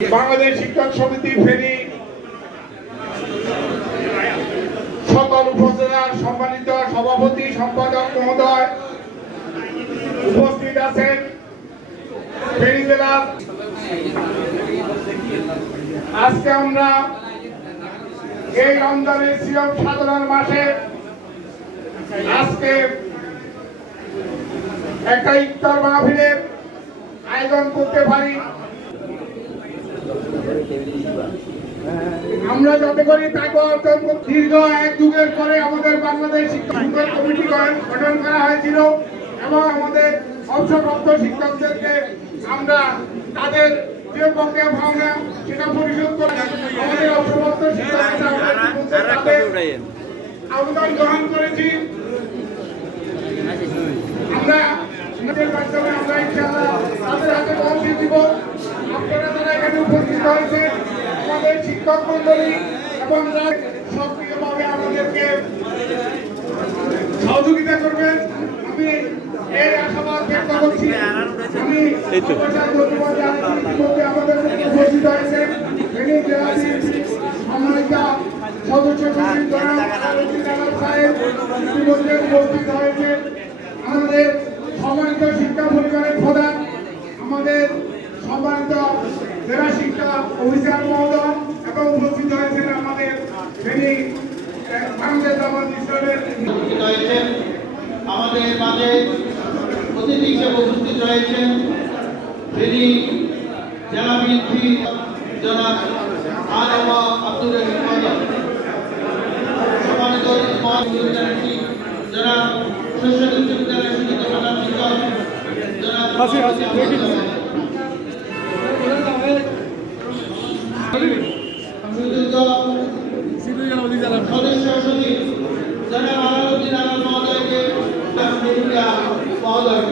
বাংলাদেশ শিক্ষক সমিতি ফেনী সকল উপজেলার সম্মানিত সভাপতি সম্পাদক মহোদয় উপস্থিত আছেন। ফেনী জেলার আজকে আমরা এই রমজানের সিয়াম সাধনার মাসে আজকে একটা ইফতার মাহফিলের আয়োজন করতে পারি। আমরা যাতে করি তাকে দীর্ঘ এক যুগের পরে আমাদের বাংলাদেশ শিক্ষক কমিটি গঠন করা হয়েছিল এবং আমাদের অবসরপ্রাপ্ত শিক্ষকদেরকে আমরা তাদের যে বকেয়া পাওনা সেটা পরিশোধ করে আমাদের অবসরপ্রাপ্ত শিক্ষকদের আবেদন গ্রহণ করেছি। আমরা মাধ্যমে আমরা ইনশাআল্লাহ তাদের হাতে পৌঁছে দিব। আপনারা যারা এখানে উপস্থিত হয়েছে আমাদের শিক্ষক মন্ডলী এবং সক্রিয়ভাবে আমাদেরকে সহযোগিতা করবেন, আমি এই আশাবাদ ব্যক্ত করছি। আমি আমাদের উপস্থিত হয়েছে সম্মানিত সদস্য সাহেব ইতিমধ্যে উপস্থিত হয়েছে। আমাদের সম্মানিত শিক্ষা পরিবারের প্রধান, আমাদের সম্মানিত জেলা শিক্ষা অফিসার মহোদয় এবং উপস্থিত হয়েছেন আমাদের ফেনী বাংলাদেশ জামাত ইসলামের আমাদের মাঝে অতিথি হিসেবে উপস্থিত রয়েছেন ফেনী জেলা বিএনপি জনাব আনোয়ার আব্দুর রহিম মহোদয়, সম্মানিত জনাব শৈশব উচ্চ বিদ্যালয়ের সুযোগ্য প্রধান শিক্ষক জনাব সদস্য সচিব জনাব আলাউদ্দিন আলম মহোদয়কে মহোদয়